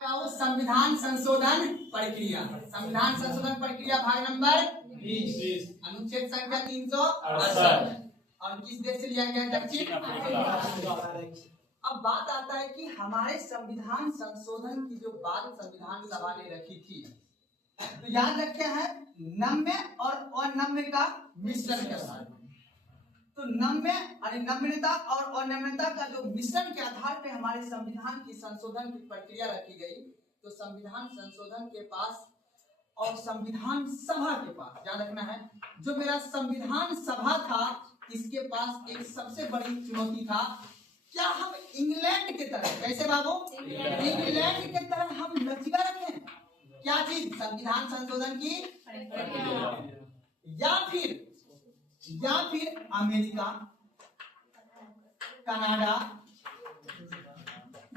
संविधान संशोधन प्रक्रिया। संविधान संशोधन प्रक्रिया भाग नंबर 20, अनुच्छेद संख्या 368 और किस देश से लिया गया? दक्षिण अफ्रीका। अब बात आता है कि हमारे संविधान संशोधन की जो बात संविधान सभा ने रखी थी, तो याद रखे हैं नम्य और अनम्य का मिश्रण के साथ। तो नम्य नम्यता और अनम्यता का जो मिश्रण के आधार पे हमारे संविधान की संशोधन की प्रक्रिया रखी गई। तो संविधान संशोधन के पास और संविधान सभा के पास ध्यान रखना है, जो मेरा संविधान सभा था इसके पास एक सबसे बड़ी चुनौती था, क्या हम इंग्लैंड की तरह, कैसे बाबू, इंग्लैंड की तरह हम लचीला रखें क्या चीज, संविधान संशोधन की, या फिर अमेरिका, कनाडा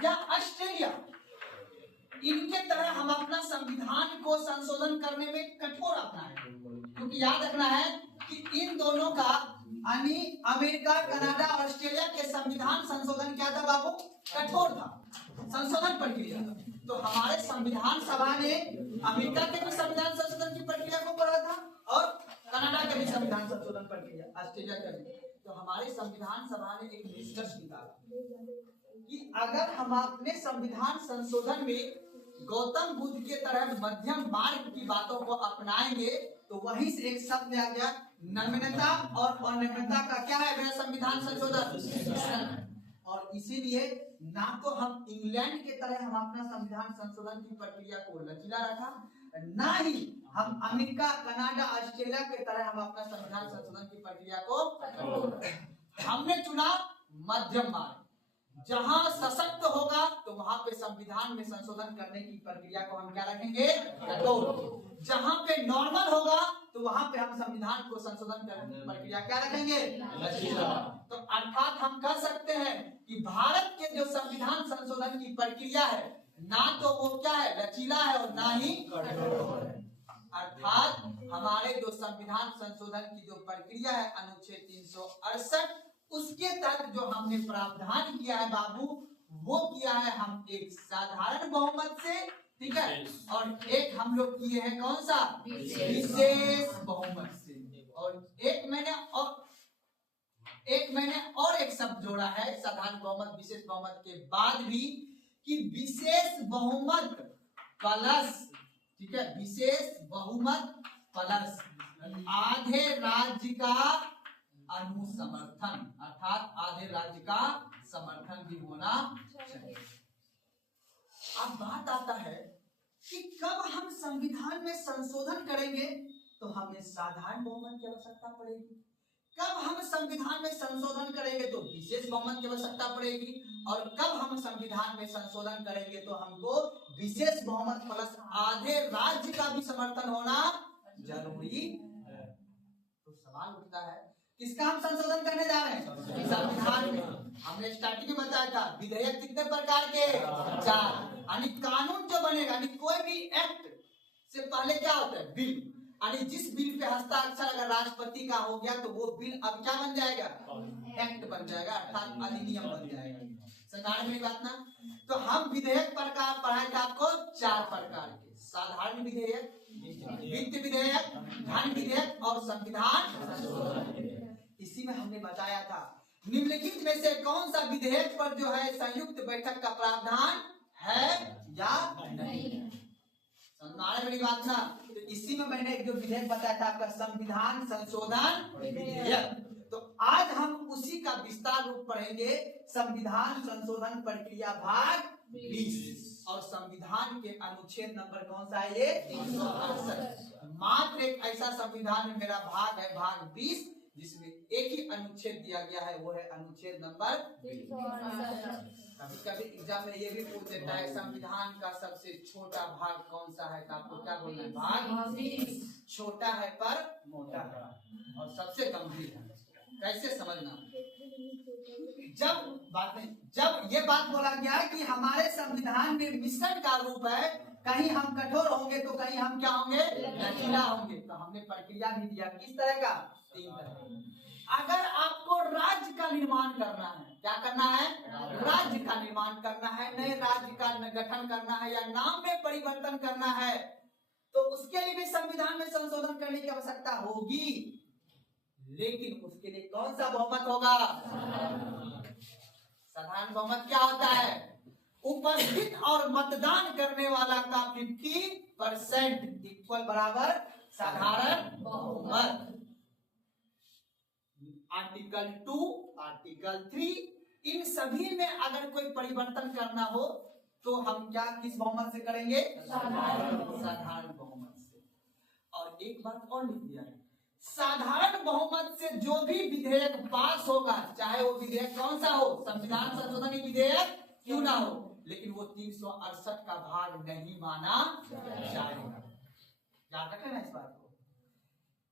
या ऑस्ट्रेलिया, इनके तरह हम अपना संविधान को संशोधन करने में कठोर अपनाएं। क्योंकि याद रखना है कि इन दोनों का यानी अमेरिका, कनाडा और ऑस्ट्रेलिया के संविधान संशोधन क्या था बाबू? कठोर था, संशोधन प्रक्रिया। तो हमारे संविधान सभा ने अमेरिका के भी संविधान संशोधन की प्रक्रिया को पढ़ा था और कनाडा के भी संविधान संशोधन प्रक्रिया, ऑस्ट्रेलिया के भी। तो हमारे संविधान सभा ने एक निष्कर्ष निकाला कि अगर हम अपने संविधान संशोधन में गौतम बुद्ध के तरह मध्यम मार्ग की बातों को अपनाएंगे तो वहीं से एक शब्द आ गया नम्यता और अनम्यता का क्या है मेरा संविधान संशोधन। और इसीलिए ना तो हम इंग्लैंड के तरह हम अपना संविधान संशोधन की प्रक्रिया को लचीला रखा, ना ही हम अमेरिका, कनाडा, ऑस्ट्रेलिया के तरह हम अपना संविधान संशोधन की प्रक्रिया को हमने चुना मध्यम मार्ग। जहां सशक्त होगा तो वहां पे संविधान में संशोधन करने की प्रक्रिया को हम क्या रखेंगे? कठोर। जहां पे नॉर्मल होगा तो वहां पे हम संविधान को संशोधन करने की प्रक्रिया क्या रखेंगे? लचीला। तो अर्थात हम कह सकते हैं कि भारत के जो संविधान संशोधन की प्रक्रिया है ना तो वो क्या है? लचीला है और ना ही कठोर है। अर्थात हमारे जो संविधान संशोधन की जो प्रक्रिया है अनुच्छेद 368 उसके तहत जो हमने प्रावधान किया है बाबू, वो किया है हम एक साधारण बहुमत से, ठीक है, और एक हम लोग किए हैं कौन सा? विशेष बहुमत से। और एक मैंने और एक शब्द जोड़ा है साधारण बहुमत विशेष बहुमत के बाद भी कि विशेष बहुमत प्लस, ठीक है, विशेष बहुमत प्लस आधे राज्य का अनुसमर्थन, अर्थात आधे राज्य का समर्थन भी होना चाहिए। अब बात आता है कि कब हम संविधान में संशोधन करेंगे तो हमें साधारण बहुमत की आवश्यकता पड़ेगी, कब हम संविधान में संशोधन करेंगे तो विशेष बहुमत की आवश्यकता पड़ेगी, और कब हम संविधान में संशोधन करेंगे तो हमको विशेष बहुमत प्लस आधे राज्य का भी समर्थन होना जरूरी है। तो सवाल उठता है किसका हम संशोधन करने जा रहे हैं? संविधान में। हमने स्टार्टिंग में बताया था विधेयक कितने प्रकार के? 4। यानी कानून जो बनेगा, यानी कोई भी एक्ट से पहले क्या होता है? बिल। यानी जिस बिल पे हस्ताक्षर अगर राष्ट्रपति का हो गया तो वो बिल अब क्या बन जाएगा? एक्ट बन जाएगा, अर्थात अधिनियम बन जाएगा। सरकार मेरी बात ना। तो हम विधेयक प्रकार पढ़ाए थे आपको 4 प्रकार के, साधारण विधेयक, वित्त विधेयक, धन विधेयक और संविधान। इसी में हमने बताया था निम्नलिखित में से कौन सा विधेयक पर जो है संयुक्त बैठक का प्रावधान है या नहीं? समझ मेरी बात ना। तो इसी में मैंने एक जो विधेयक बताया था आपका संविधान संशोधन विधेयक। तो आज हम उसी का विस्तार रूप पढ़ेंगे, संविधान संशोधन प्रक्रिया भाग 20। और संविधान के अनुच्छेद नंबर कौन सा है? ये 368। मात्र एक ऐसा संविधान में मेरा भाग है भाग 20 जिसमें एक ही अनुच्छेद दिया गया है, वो है अनुच्छेद नंबर 20। कभी कभी एग्जाम में ये भी पूछ देता है संविधान का सबसे छोटा भाग कौन सा है, तो आपको क्या बोलना है? भाग 20। छोटा है पर मोटा है और सबसे गंभीर है। कैसे समझना? जब ये बात बोला गया है कि हमारे संविधान में मिश्रण का रूप है, कहीं हम कठोर होंगे तो कहीं हम क्या होंगे? लचीला होंगे। तो हमने प्रक्रिया भी दिया किस तरह का? 3 तरह। अगर आपको राज्य का निर्माण करना है, क्या करना है, राज्य का निर्माण करना है, नए राज्य का गठन करना है या नाम में परिवर्तन करना है, तो उसके लिए भी संविधान में संशोधन करने की आवश्यकता होगी। लेकिन उसके लिए कौन सा बहुमत होगा? साधारण बहुमत क्या होता है? उपस्थित और मतदान करने वाला का 50% इक्वल बराबर साधारण बहुमत। आर्टिकल 2, आर्टिकल 3, इन सभी में अगर कोई परिवर्तन करना हो तो हम क्या किस बहुमत से करेंगे? साधारण बहुमत से। और एक बात और लिख दिया है, साधारण बहुमत से जो भी विधेयक पास होगा, चाहे वो विधेयक कौन सा हो, संविधान संशोधन विधेयक क्यों ना हो, लेकिन वो 368 का भाग नहीं माना जाएगा। याद रखना इस बात को।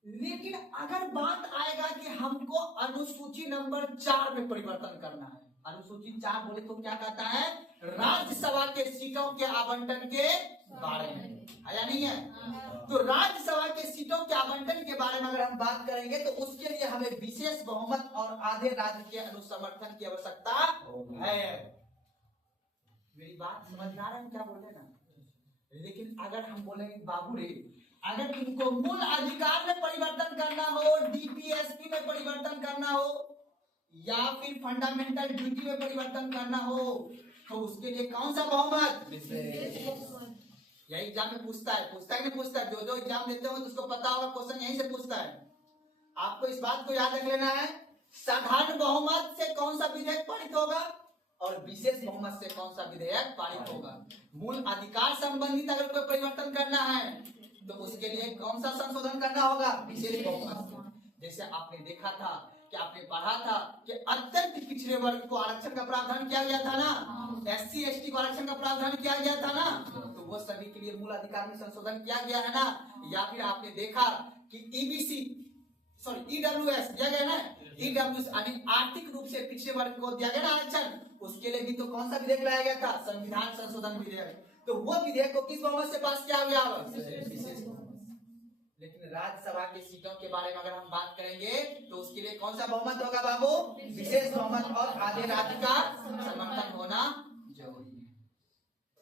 लेकिन अगर बात आएगा कि हमको अनुसूची नंबर 4 में परिवर्तन करना है, अनुसूची 4 बोले तो क्या कहता है? राज्यसभा के सीटों के आवंटन के बारे में है या नहीं है? तो राज्यसभा के सीटों के आवंटन के बारे में अगर हम बात करेंगे तो उसके लिए हमें विशेष बहुमत और आधे राज्य के अनुसमर्थन की आवश्यकता है। मेरी बात समझ आ रहा है क्या बोल रहे ना? लेकिन अगर हम बोलेंगे बाबू रे, अगर तुमको मूल अधिकार में परिवर्तन करना हो, डीपीएसपी में परिवर्तन करना हो या फिर फंडामेंटल ड्यूटी में परिवर्तन करना हो, तो उसके लिए कौन सा बहुमत? यही एग्जाम में पूछता है नहीं पूछता है? जो एग्जाम देते हो तो उसको पता होगा, क्वेश्चन यहीं से पूछता है। आपको इस बात को याद रख लेना है, साधारण बहुमत से कौन सा विधेयक पारित होगा और विशेष बहुमत से कौन सा विधेयक पारित होगा। मूल अधिकार संबंधित अगर कोई परिवर्तन करना है तो उसके लिए कौन सा संशोधन करना होगा? विशेष बहुमत। जैसे आपने देखा था कि आपने पढ़ा था कि अत्यंत पिछड़े वर्ग को आरक्षण का प्रावधान किया गया था ना, SC ST को आरक्षण का प्रावधान किया गया था ना, तो वो सभी के लिए मूल अधिकार में संशोधन किया गया है ना। या फिर आपने देखा कि EWS दिया गया ना, EWS यानी आर्थिक रूप से पिछड़े वर्ग को दिया गया ना आरक्षण, उसके लिए भी तो कौन सा विधेयक लाया गया था? संविधान संशोधन विधेयक। तो वो विधेयक को किस बहुमत से पास किया गया? विशेष बहुमत। लेकिन राज्यसभा के सीटों के बारे में अगर हम बात करेंगे तो उसके लिए कौन सा बहुमत होगा बाबू? विशेष बहुमत और आधे राज्य का समर्थन होना जरूरी है।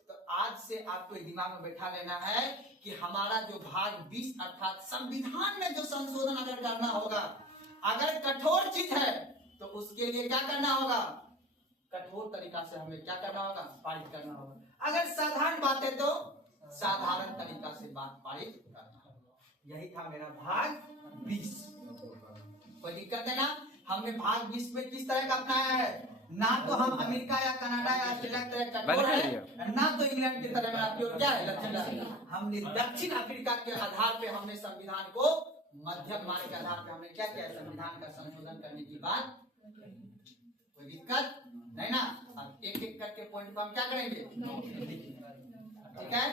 तो आज से आपको दिमाग में बैठा लेना है कि हमारा जो भाग 20 अर्थात संविधान में जो संशोधन अगर करना होगा, अगर कठोर चीज है तो उसके लिए क्या करना होगा? कठोर तरीका से हमें क्या करना होगा? पारित करना होगा। अगर साधारण बात है तो साधारण तरीका से बात पारित करना होगा। यही था मेरा भाग 20। कोई दिक्कत है ना? हमने भाग 20 में किस तरह का अपनाया है? ना तो हम अमेरिका या कनाडा या ऑस्ट्रेलिया की तरह कठोर है, ना तो इंग्लैंड की तरह मेरा प्योर क्या है? हमने दक्षिण अफ्रीका के आधार पे हमने संविधान को मध्यम मार्ग के आधार पे हमने क्या किया? संविधान का संशोधन करने की बात। कोई दिक्कत नहीं ना? अब एक एक करके पॉइंट को हम क्या करेंगे? ठीक है।